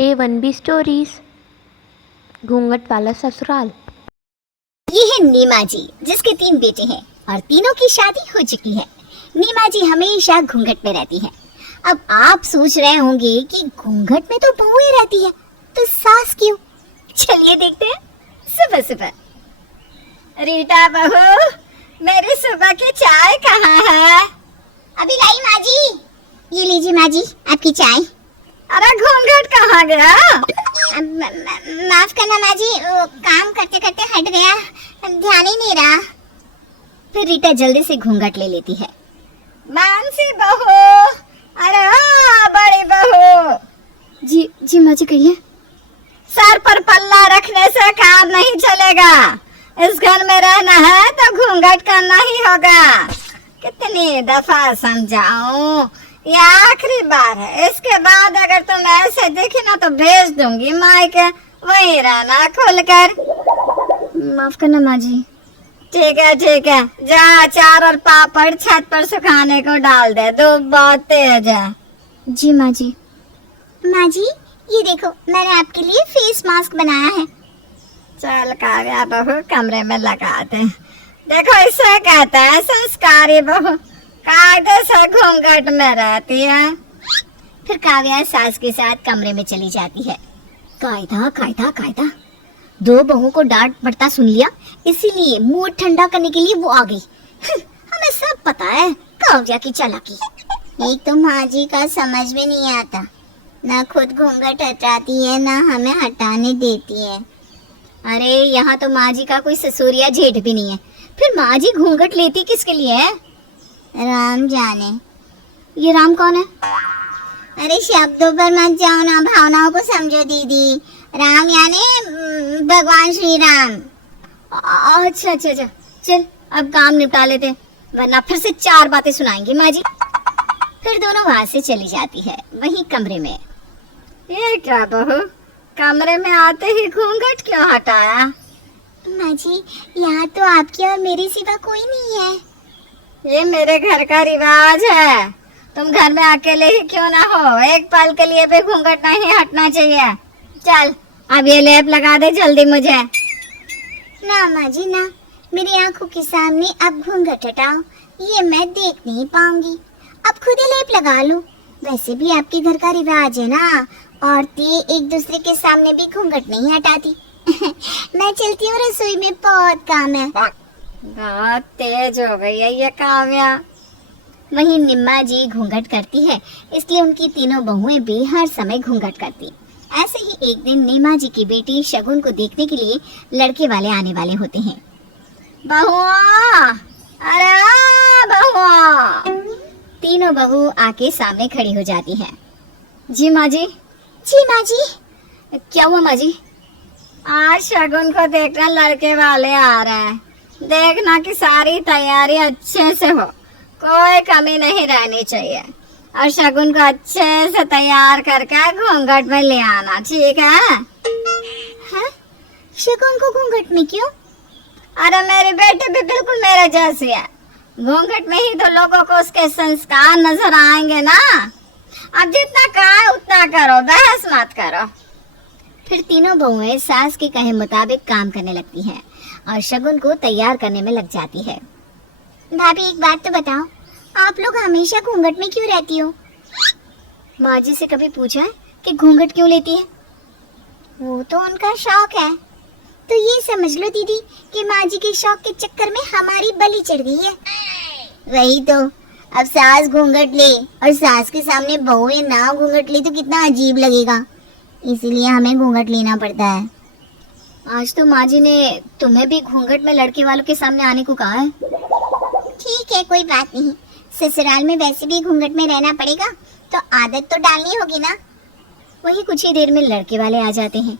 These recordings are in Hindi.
A1B स्टोरीज घूंघट वाला ससुराल। ये है नीमा जी, जिसके 3 बेटे हैं और तीनों की शादी हो चुकी है। नीमा जी हमेशा घूंघट में रहती है। अब आप सोच रहे होंगे कि घूंघट में तो बहुएं रहती है, तो सास क्यों? चलिए देखते हैं। सुबह सुबह, रीटा बहू, मेरी सुबह की चाय कहाँ है? अभी लाई माँ जी। ये लीजिए माँ जी आपकी चाय। अरे घूंघट कहाँ गया? माफ करना माँ जी, वो काम करते करते हट गया, ध्यान ही नहीं रहा। फिर रीटा जल्दी से घूंघट ले लेती है। मानसी बहू, अरे बड़ी बहू। जी माँ जी कहिए। सर पर पल्ला रखने से काम नहीं चलेगा। इस घर में रहना है तो घूंघट करना ही होगा। कितनी दफा समझाऊं, ये आखिरी बार है। इसके बाद अगर तुम ऐसे दिखे ना तो भेज दूंगी मायके, वहीं रहना खुलकर। माफ करना माँ जी। ठीक है जा अचार और पापड़ छत पर सुखाने को डाल दे, धूप बहुत तेज है। जी माँ जी। माँ जी ये देखो, मैंने आपके लिए फेस मास्क बनाया है। चल काव्या बहू, कमरे में लगाते। देखो इसे कहते हैं संस्कारी बहू, कायदे से घूंघट में रहती है। फिर काव्या सास के साथ कमरे में चली जाती है। कायदा 2 बहू को डांट पड़ता सुन लिया, इसीलिए मूड ठंडा करने के लिए वो आ गई। हमें सब पता है काव्या की चालाकी। एक तो माँ जी का समझ में नहीं आता, ना खुद घूंघट हटाती है ना हमें हटाने देती है। अरे यहाँ तो माँ जी का कोई ससुर या जेठ भी नहीं है, फिर माँ जी घूंघट लेती किसके लिए है? राम जाने। ये राम कौन है? अरे शब्दों पर मत जाओ ना, भावनाओं को समझो दीदी। राम यानी भगवान श्री राम। अच्छा चल अब काम निपटा लेते, वरना फिर से 4 बातें सुनाएंगी माँ जी। फिर दोनों वहां से चली जाती है। वहीं कमरे में, ये क्या बहू, कमरे में आते ही घूंघट क्यों हटाया? माँ जी यहाँ तो आपके और मेरे सिवा कोई नहीं है। ये मेरे घर का रिवाज है, तुम घर में अकेले ही क्यों ना हो, एक पल के लिए भी घूंघट नहीं हटना चाहिए। चल अब ये लेप लगा दे जल्दी मुझे। ना माँ जी ना, मेरी आंखों के सामने अब घूंघट हटाओ, ये मैं देख नहीं पाऊंगी। अब खुद ही लेप लगा लो। वैसे भी आपके घर का रिवाज है ना, औरतें एक दूसरे के सामने भी घूंघट नहीं हटाती। मैं चलती हूँ, रसोई में बहुत काम है। बहुत तेज हो गई है ये काव्या। वहीं निम्मा जी घूंघट करती है, इसलिए उनकी तीनों बहुएं भी हर समय घूंघट करती। ऐसे ही एक दिन निम्मा जी की बेटी शगुन को देखने के लिए लड़के वाले आने वाले होते हैं। बहुआ, अरे बहुआ। तीनों बहू आके सामने खड़ी हो जाती हैं। जी माँ जी। जी माँ जी। क्या हुआ माँ जी? आज शगुन को देखना लड़के वाले आ रहे हैं, देखना कि सारी तैयारी अच्छे से हो, कोई कमी नहीं रहनी चाहिए, और शगुन को अच्छे से तैयार करके घूंघट में ले आना, ठीक है? हाँ? शगुन को घूंघट में क्यों? अरे मेरी बेटी भी बिल्कुल मेरे जैसी है, घूंघट में ही तो लोगों को उसके संस्कार नजर आएंगे ना। अब जितना कहा उतना करो, बहस मत करो। फिर तीनों बहुएं सास के कहे मुताबिक काम करने लगती हैं और शगुन को तैयार करने में लग जाती है। भाभी एक बात तो बताओ, आप लोग हमेशा घूंघट में क्यों रहती हो? माँ जी से कभी पूछा है कि घूंघट क्यों लेती है? वो तो उनका शौक है। तो ये समझ लो दीदी कि माँ जी के शौक के चक्कर में हमारी बलि चढ़ गई है। वही तो, अब सास घूंघट ले और सास के सामने बहुएं ना घूंघट ले तो कितना अजीब लगेगा, इसीलिए हमें घूंघट लेना पड़ता है। आज तो माँ जी ने तुम्हें भी घूंघट में लड़के वालों के सामने आने को कहा है। ठीक है कोई बात नहीं, ससुराल में वैसे भी घूंघट में रहना पड़ेगा तो आदत तो डालनी होगी ना। वही कुछ ही देर में लड़के वाले आ जाते हैं।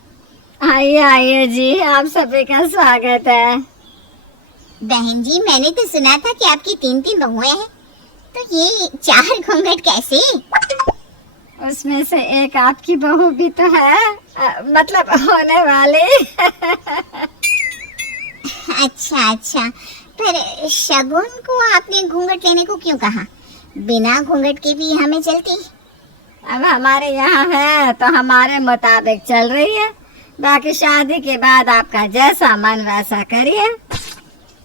आइए जी, आप सभी का स्वागत है। बहन जी मैंने तो सुना था कि आपकी 3 बहुएं हैं, तो ये 4 घूंघट कैसे? उसमें से एक आपकी बहू भी तो है, मतलब होने वाली। अच्छा, पर शगुन को आपने घूंघट लेने को क्यों कहा? बिना घूंघट के भी हमें चलती। अब हमारे यहाँ है तो हमारे मुताबिक चल रही है, बाकी शादी के बाद आपका जैसा मन वैसा करिए।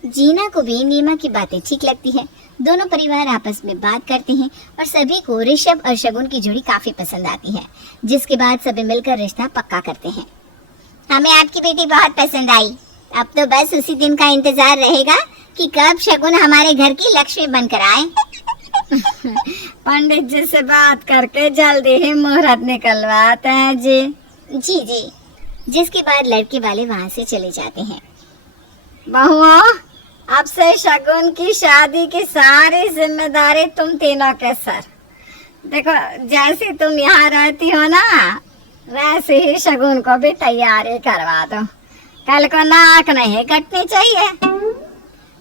जीना को भी नीमा की बातें ठीक लगती है। दोनों परिवार आपस में बात करते हैं और सभी को ऋषभ और शगुन की जोड़ी काफी पसंद आती है, जिसके बाद सभी मिलकर रिश्ता पक्का करते हैं। हमें आपकी बेटी बहुत पसंद आई। अब तो बस उसी दिन का इंतजार रहेगा कि कब शगुन हमारे घर की लक्ष्मी बनकर आए। पंडित जी से बात करके जल्दी ही मुहूर्त निकलवाते हैं जी। जी जी। जिसके बाद लड़के वाले वहाँ से चले जाते हैं। बहुओं, अब से शगुन की शादी की सारी जिम्मेदारी तुम तीनों के सर। देखो, जैसी तुम यहाँ रहती हो ना, वैसे ही शगुन को भी तैयारी करवा दो। कल को नाक नहीं कटनी चाहिए।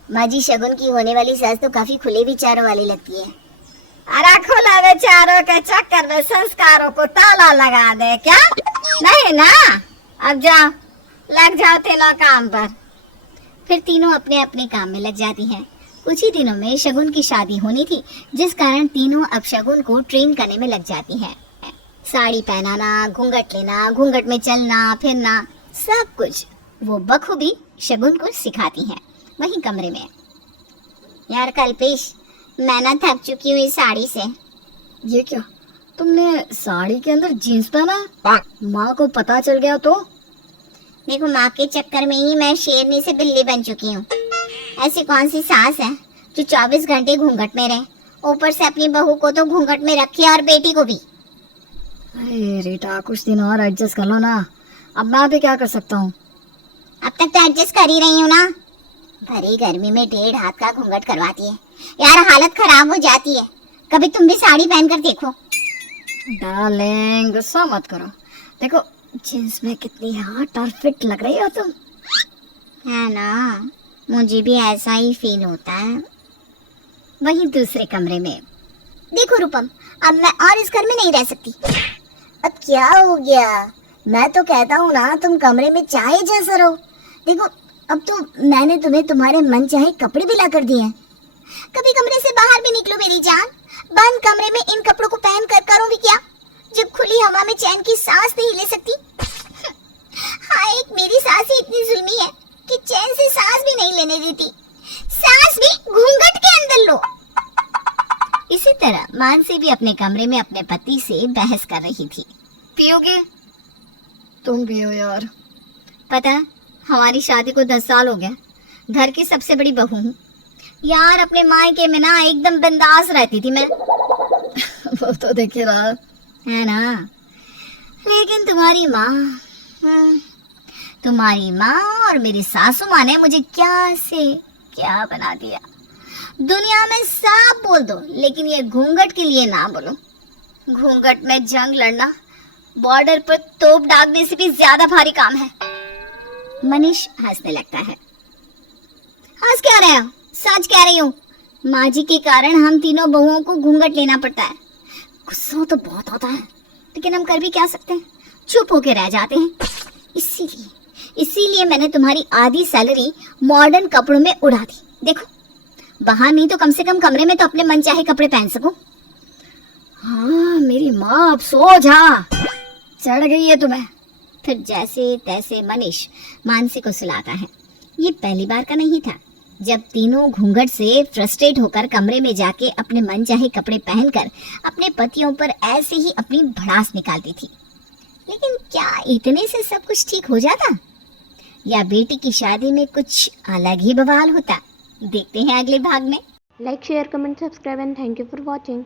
माँ जी, शगुन की होने वाली सास तो काफी खुले विचारों वाली लगती है। अरे खुला विचारों के चक्कर में संस्कारों को ताला लगा दे क्या? नहीं ना। अब जाओ, लग जाओ तीनों काम पर। फिर तीनों अपने अपने काम में लग जाती हैं। कुछ ही दिनों में शगुन की शादी होनी थी, जिस कारण तीनों अब शगुन को ट्रेन करने में लग जाती हैं। साड़ी पहनाना, घूंघट लेना, घूंघट में चलना फिरना, सब कुछ वो बखूबी शगुन को सिखाती हैं। वहीं कमरे में, यार कल्पेश, मैं ना थक चुकी हूँ इस साड़ी से। ये क्या, तुमने साड़ी के अंदर जीन्स पहना? माँ को पता चल गया तो? देखो, माँ के चक्कर में ही मैं शेरनी से बिल्ली बन चुकी हूँ। ऐसी कौन सी सास है जो 24 घंटे घूंघट में रहे, ऊपर से अपनी बहू को तो घूंघट में रखे और बेटी को भी। अरे रीटा, कुछ दिन और एडजस्ट कर लो ना। अब मैं भी क्या कर सकता हूँ? अब तक तो एडजस्ट कर ही रही हूँ ना। भरी गर्मी में 1.5 हाथ का घूंघट करवाती है यार, हालत खराब हो जाती है। कभी तुम भी साड़ी पहनकर देखो। डार्लिंग, गुस्सा मत करो। देखो, जींस में कितनी हॉट और फिट लग रही हो तुम। है ना, मुझे भी ऐसा ही फील होता है। वहीं दूसरे कमरे में, देखो रूपम, अब मैं और इस घर में नहीं रह सकती। अब क्या हो गया? मैं तो कहता हूँ ना, तुम कमरे में चाहे जैसा रहो। देखो, अब तो मैंने तुम्हें तुम्हारे मन चाहे कपड़े भी ला कर दिए हैं। कभी कमरे से बाहर भी निकलो मेरी जान। बंद कमरे में इन कपड़ों को पहन कर करूँ भी क्या, जब खुली हवा में चैन की सांस नहीं ले सकती। हाँ, एक मेरी सास ही इतनी जुल्मी है कि चैन से सांस भी नहीं लेने देती, सांस भी घूंघट के अंदर लो। इसी तरह मानसी भी अपने कमरे में अपने पति से बहस कर रही थी। पियोगे? तुम भी हो यार। पता है, हमारी शादी को 10 साल हो गया। घर की सबसे बड़ी बहू हूँ यार। अपने मायके में ना एकदम बिंदास रहती थी मैं। वो तो देख ही रहा है ना। लेकिन तुम्हारी माँ और मेरी सासू माँ ने मुझे क्या से क्या बना दिया। दुनिया में सब बोल दो, लेकिन ये घूंघट के लिए ना बोलो। घूंघट में जंग लड़ना बॉर्डर पर तोप दागने से भी ज्यादा भारी काम है। मनीष हंसने लगता है। हंस क्या रहे हो? सच कह रही हूँ। माँ जी के कारण हम तीनों बहुओं को घूंघट लेना पड़ता है। गुस्सा तो बहुत होता है, लेकिन हम कर भी क्या सकते हैं, चुप होके रह जाते हैं। इसीलिए मैंने तुम्हारी आधी सैलरी मॉडर्न कपड़ों में उड़ा दी। देखो, बाहर नहीं तो कम से कम कमरे में तो अपने मन चाहे कपड़े पहन सको। हाँ, मेरी माँ अब सो जा, चढ़ गई है तुम्हें। फिर जैसे तैसे मनीष मानसी को सुलाता है। ये पहली बार का नहीं था जब तीनों घूंघट से फ्रस्ट्रेट होकर कमरे में जाके अपने मन चाहे कपड़े पहनकर अपने पतियों पर ऐसे ही अपनी भड़ास निकालती थी। लेकिन क्या इतने से सब कुछ ठीक हो जाता, या बेटी की शादी में कुछ अलग ही बवाल होता? देखते हैं अगले भाग में। Like, share, comment, subscribe and thank you for watching.